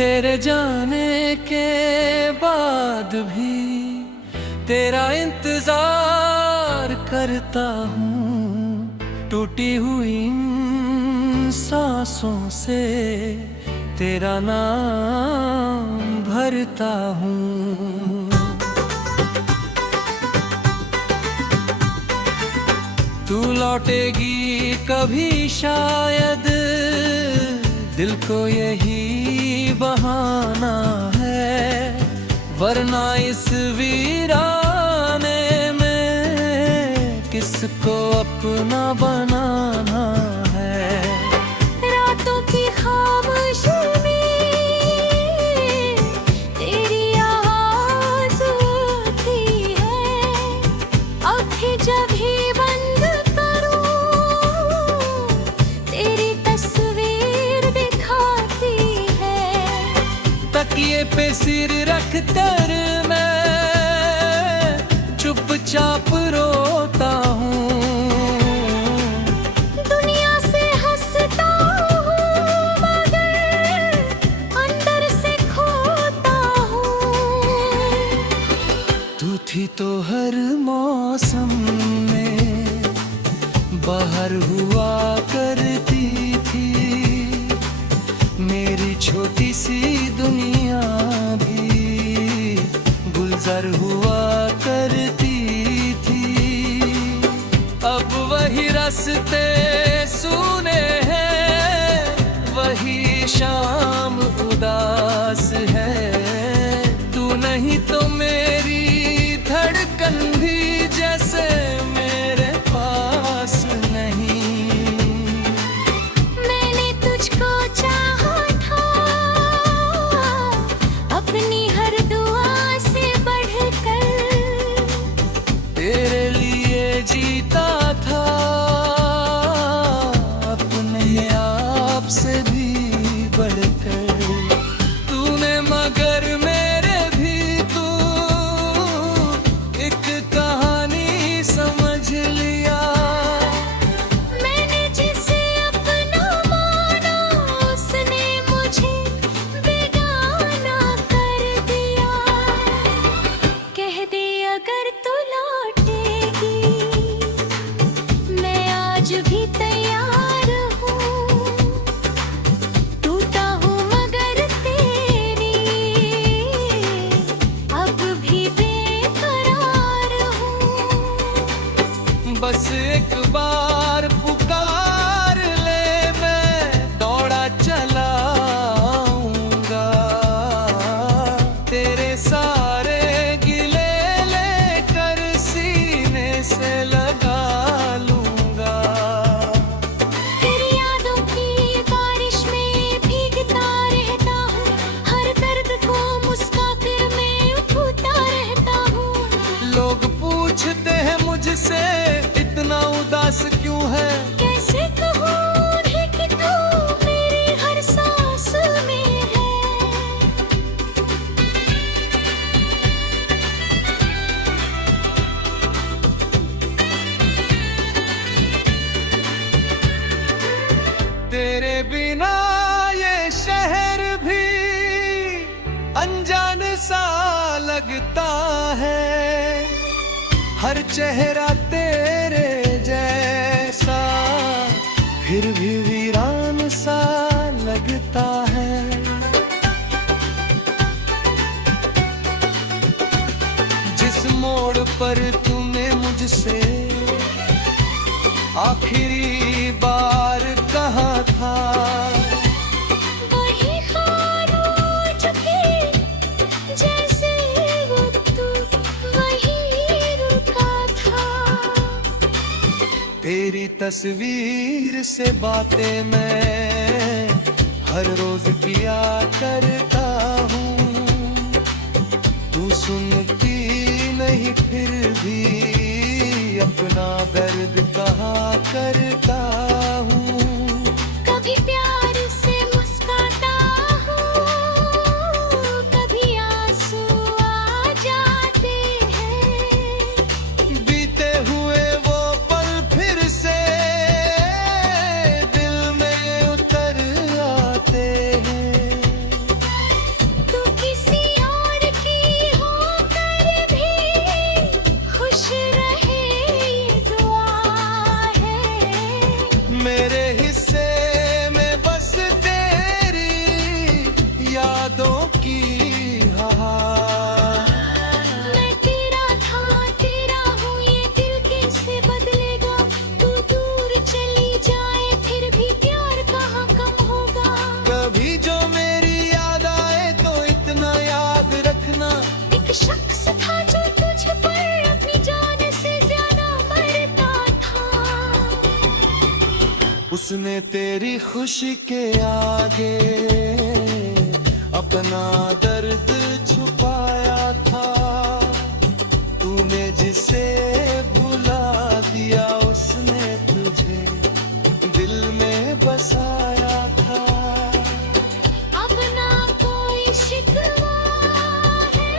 तेरे जाने के बाद भी तेरा इंतजार करता हूँ। टूटी हुई इन सांसों से तेरा नाम भरता हूँ। तू लौटेगी कभी शायद, दिल को यही बहाना है, वरना इस वीराने में किसको अपना बनाना है। रातों की खामोशी में तेरी आवाज़ आती है, आँखें जब ही बंद करूं तेरी तस्वीर दिखाती है। तकिए पे सिर रख कर मैं चुपचाप रोता हूँ। दुनिया से हंसता हूँ मगर अंदर से खोता हूँ। तू थी तो हर मौसम में बाहर हुआ करती थी, मेरी छोटी सी दुनिया भी गुलजार हुआ करती थी। अब वही रास्ते सूने हैं, वही शाम उदास है। तू नहीं तो मेरी धड़कन भी जैसे मेरे पास नहीं। मैंने तुझको चाहा था अपनी हर दुआ से बढ़कर, तेरे लिए जीता था अपने आप से भी बढ़कर। तूने मगर मेरे भी तू एक कहानी समझ लिया। मैंने जिसे अपना माना उसने मुझे बेगाना कर दिया। कह दे अगर तू लौटेगी मैं आज भी तैयार हूँ। टूटा हूँ मगर तेरी अब भी बेकरार हूँ। बस एक बार पुकार ले, मैं दौड़ा चला आऊंगा। तेरे सारे गिले लेकर सीने से लगा लूंगा। तेरी यादों की बारिश में भीगता रहता हूँ, हर दर्द को मुस्का कर मैं उठता रहता हूँ। लोग पूछते हैं मुझसे इतना उदास क्यों है। कैसे कहूँ उन्हें कि तू मेरी हर सांस में है। तेरे बिना ये शहर भी अनजान सा लगता है, हर चेहरा तेरे जैसा फिर भी वीरान सा लगता है। जिस मोड़ पर तूने मुझसे आखिरी बार कहा था, वही खामोश चुके जैसे वो तू वही रुका था। तेरी तस्वीर से बातें मैं हर रोज किया करता हूँ। तू सुनती नहीं फिर भी अपना दर्द कहा करता हूँ। कभी प्यार से मुस्काता हूँ, कभी आंसू आ जाते हैं। बीते हुए वो पल फिर से दिल में उतर आते हैं। उसने तेरी खुशी के आगे अपना दर्द छुपाया था। तूने जिसे भुला दिया उसने तुझे दिल में बसाया था। अब ना कोई शिकवा है,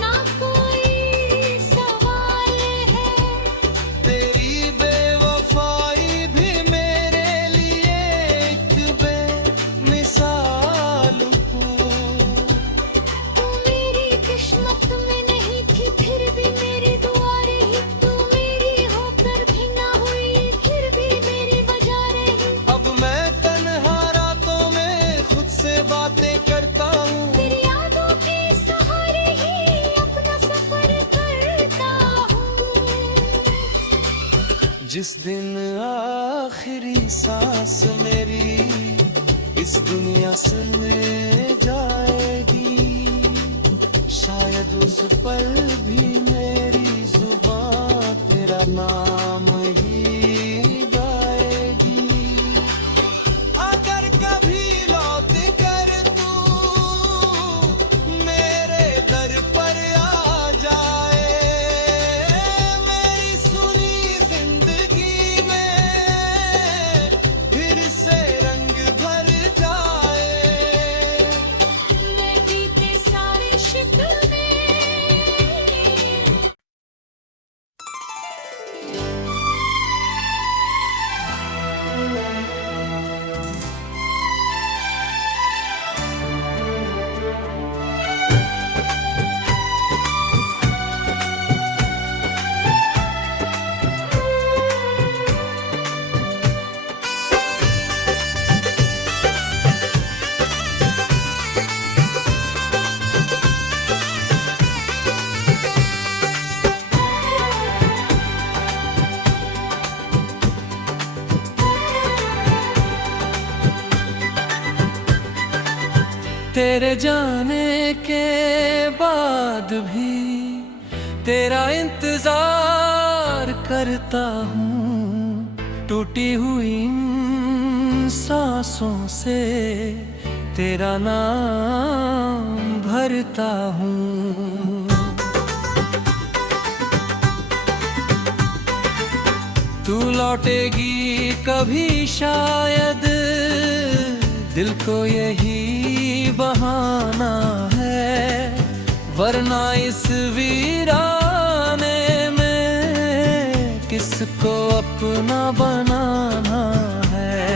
ना कोई सवाल है। तेरी बेवफाई भी मेरे लिए एक बेमिसाल फूल। तू मेरी किस्मत में नहीं थी फिर भी मेरी दुआ रही। तू मेरी होकर भी ना हुई फिर भी मेरी वजह रही। अब मैं तन्हा रातों में खुद से बातें करता हूँ। तेरी यादों के सहारे ही अपना सफर करता हूँ। जिस दिन आखिरी सांस मेरी इस दुनिया से ले जाएगी, शायद उस पल भी मेरी जुबान तेरा नाम ही गाएगी। अगर कभी लौट कर तू मेरे दर पर आ जाए, मेरी सुनी जिंदगी में फिर से रंग भर जाए। मैं बीते सारे शिकवे तेरे जाने के बाद भी तेरा इंतजार करता हूँ। टूटी हुई इन सांसों से तेरा नाम भरता हूँ। तू लौटेगी कभी शायद, दिल को यही बहाना है, वरना इस वीराने में किसको अपना बनाना है।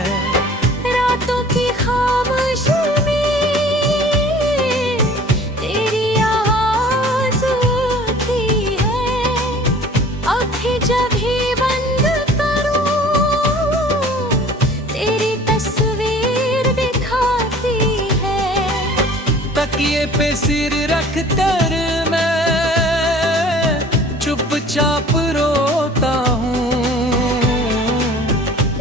रातों की खामोशी में तेरी आवाज़ होती है। आँखें जब ही बंद करूं तेरी तस्वीर दिखाती है। तकिए पे सिर रख कर मैं चुपचाप रोता हूँ।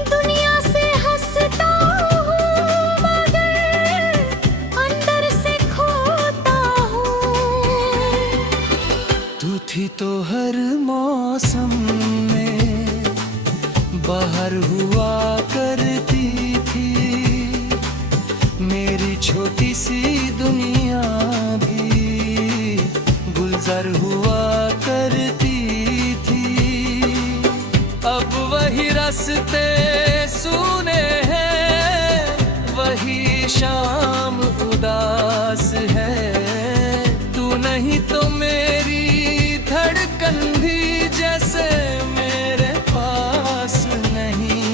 दुनिया से हंसता हूँ मगर अंदर से खोता हूँ। तू थी तो हर मौसम में बाहर हुआ करती थी। मेरी छोटी सी दुनिया भी गुलजार हुआ करती थी। अब वही रास्ते सूने हैं, वही शाम उदास है। तू नहीं तो मेरी धड़कन भी जैसे मेरे पास नहीं।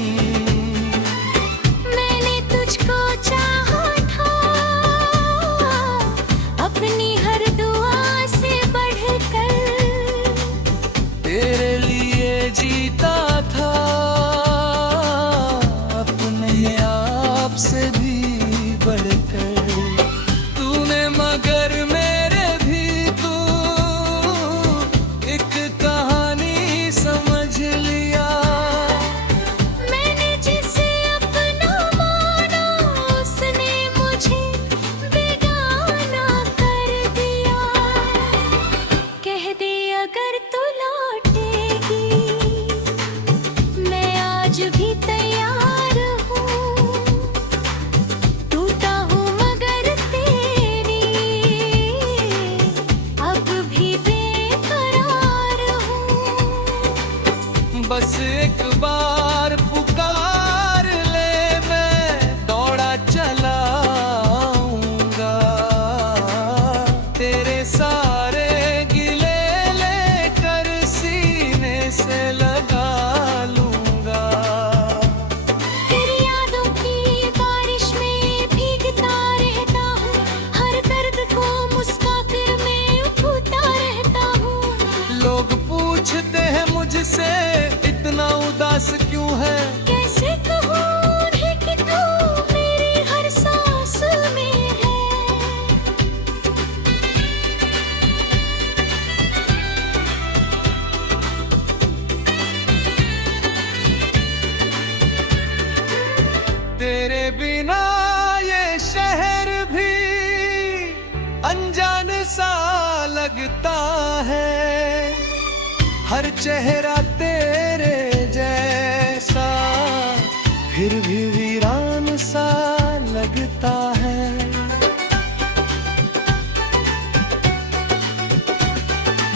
मैंने तुझको चाहा था अपनी हर दुआ से बढ़कर। तेरे लिए जीता था अपने आप से भी बढ़कर। तूने बस एक बार पुकार ले, मैं दौड़ा चला आऊंगा। तेरे सारे गिले लेकर सीने से लगा लूंगा। तेरी यादों की बारिश में भीगता रहता हूँ, हर दर्द को मुस्का कर मैं उठता रहता हूँ। लोग पूछते हैं मुझसे इतना उदास क्यों है, कैसे कहूँ उन्हें कि तू मेरी हर सांस में है। तेरे बिना ये शहर भी अनजान सा लगता है। हर चेहरा तेरे जैसा फिर भी वीरान सा लगता है।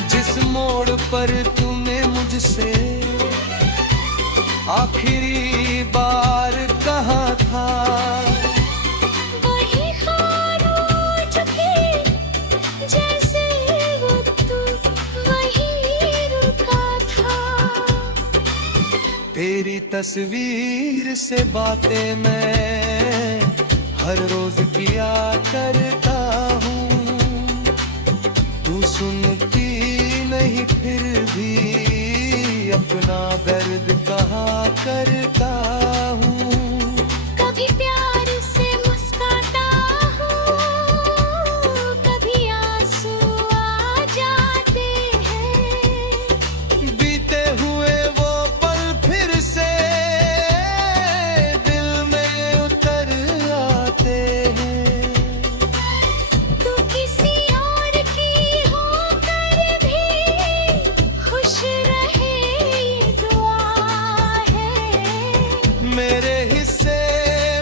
जिस मोड़ पर तूने मुझसे आखिरी बार कहा था, वही खामोश चुके जैसे वो तू वही रुका था। तेरी तस्वीर से बातें मैं हर रोज किया करता हूँ। तू सुनती नहीं फिर भी अपना दर्द कहा करता हूँ। कभी प्यार से मुस्काता हूँ, कभी आंसू आ जाते हैं। बीते हुए वो पल फिर से दिल में उतर आते हैं। तू किसी और की होकर भी खुश रहे ये दुआ है। मेरे हिस्से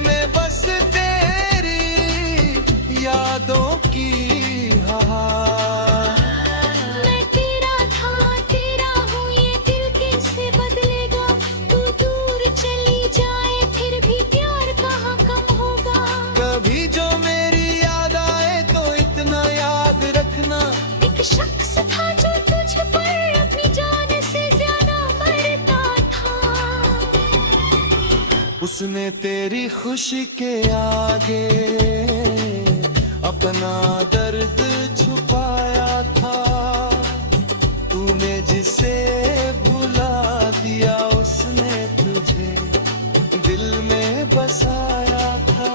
में बस तेरी यादों की हाहार। मैं तेरा था तेरा हूँ, ये दिल कैसे बदलेगा। तू दूर चली जाए फिर भी प्यार कहाँ कम होगा। कभी जो मेरी याद आए तो इतना याद रखना, एक शख्स था जो तुझ पर अपनी जान से ज्यादा मरता था। उसने तेरी खुशी के आगे अपना दर्द छुपाया था। तूने जिसे भुला दिया उसने तुझे दिल में बसाया था।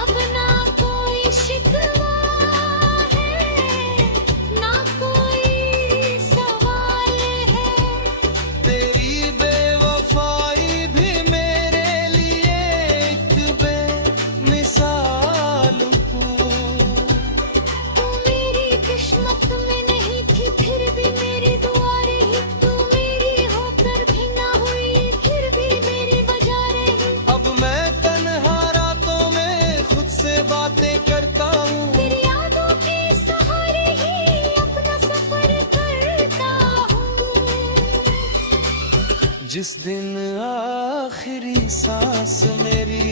अब ना कोई शिकवा है, ना कोई सवाल है। तेरी बेवफाई भी मेरे लिए एक बेमिसाल फूल। तू मेरी किस्मत में नहीं थी फिर भी मेरी दुआ रही। तू मेरी होकर भी ना हुई फिर भी मेरी वजह रही। अब मैं तन्हा रातों में खुद से बातें करता हूँ। तेरी यादों के सहारे ही अपना सफर करता हूँ। जिस दिन आखिरी सांस मेरी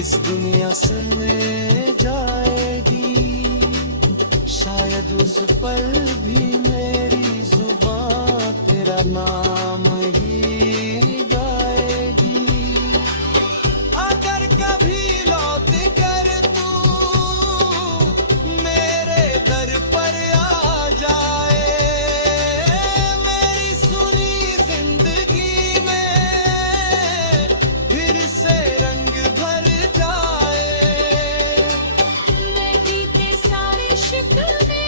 इस दुनिया से ले जाएगी, शायद उस पल भी मेरी जुबान तेरा नाम ही गाएगी। अगर कभी लौट कर तू मेरे दर पर आ जाए, मेरी सुनी जिंदगी में फिर से रंग भर जाए। मैं बीते सारे शिकवे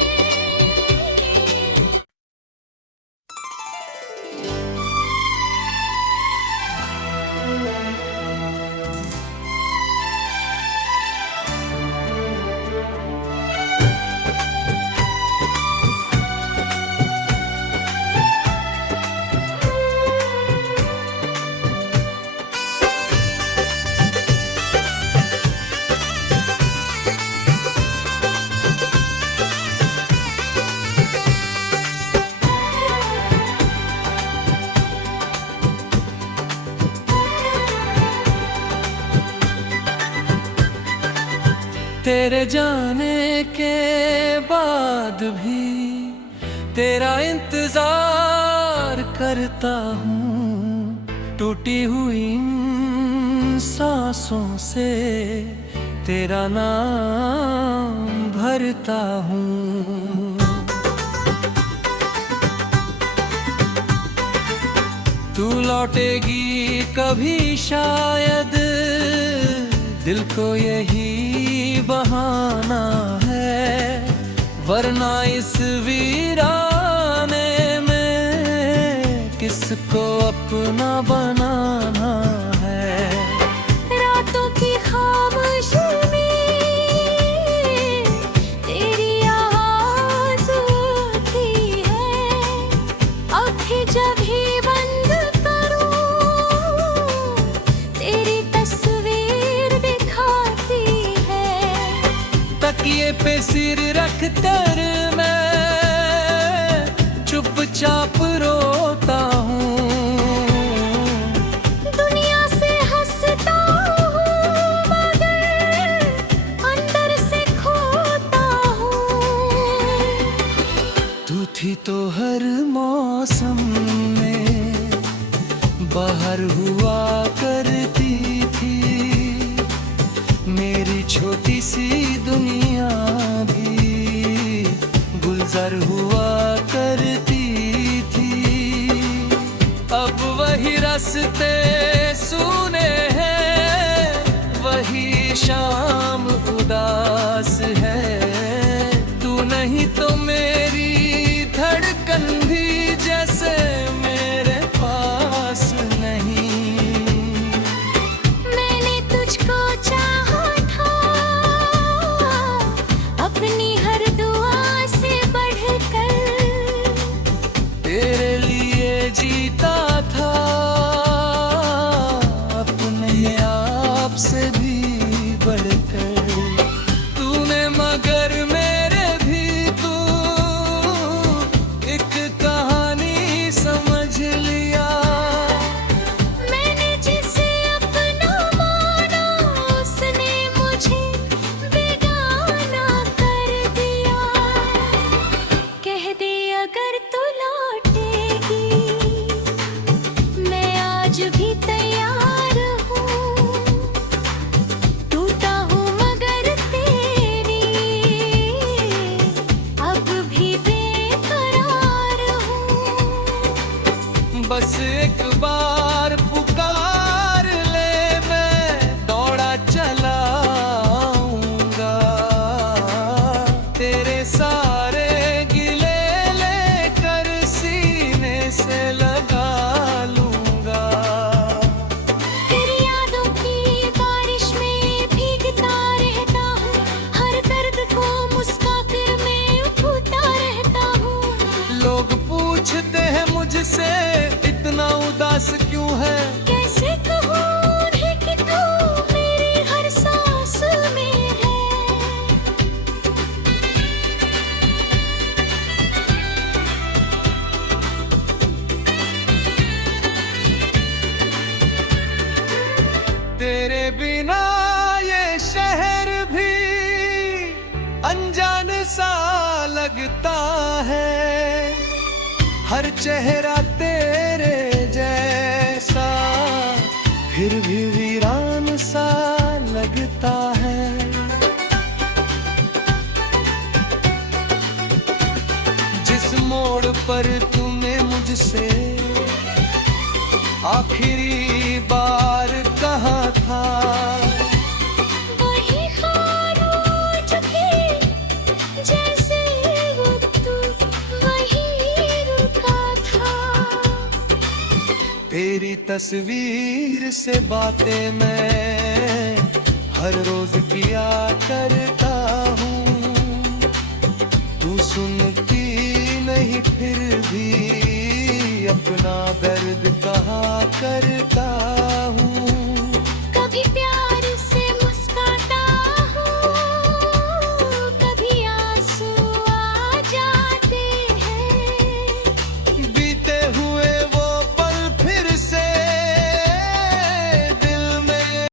तेरे जाने के बाद भी तेरा इंतजार करता हूँ, टूटी हुई इन सांसों से तेरा नाम भरता हूँ। तू लौटेगी कभी शायद, दिल को यही बहाना है, वरना इस वीराने में किसको अपना बनाना है। रातों की खामोशी में तेरी आवाज़ होती है, आँखें जब ही बंद करूं तेरी तस्वीर दिखाती है। तकिए पे सिर रख कर मैं चुपचाप रोता हूँ, दुनिया से हंसता हूँ मगर अंदर से खोता हूँ। तू थी तो हर मौसम में बाहर हुआ करती थी, मेरी छोटी सी दुनिया भी गुलजार हुआ करती थी। अब वही रास्ते सूने हैं, वही शाम उदास है, तू नहीं तो मेरी धड़कन भी जैसे मेरे पास नहीं। मैंने तुझको चाहा था अपनी हर दुआ से बढ़कर, तेरे लिए जीता था अपने आप से भी बढ़कर। तूने मगर मेरे भी तू एक कहानी समझ लिया। मैंने जिसे अपना माना उसने मुझे बेगाना कर दिया। कह दे अगर तू लौटेगी मैं आज भी तैयार हूँ, टूटा हूँ मगर तेरी अब भी बेकरार हूँ। बस एक बार पुकार ले, मैं दौड़ा चला आऊंगा, तेरे सारे गिले लेकर सीने से लगा लूंगा। तेरी यादों की बारिश में भीगता रहता हूँ, हर दर्द को मुस्का कर मैं उठता रहता हूँ। लोग पूछते हैं मुझसे इतना उदास क्यों है, कैसे कहूँ उन्हें कि तू मेरी हर सांस में है। तेरे बिना ये शहर भी अनजान सा लगता है, हर चेहरा तेरे जैसा फिर भी वीरान सा लगता है। जिस मोड़ पर तूने मुझसे आखिरी बार कहा था, वही खामोश चुके जैसे वो तू वही रुका था। तेरी तस्वीर से बातें मैं हर रोज किया करता हूँ, तू सुनती नहीं फिर भी अपना दर्द कहा करता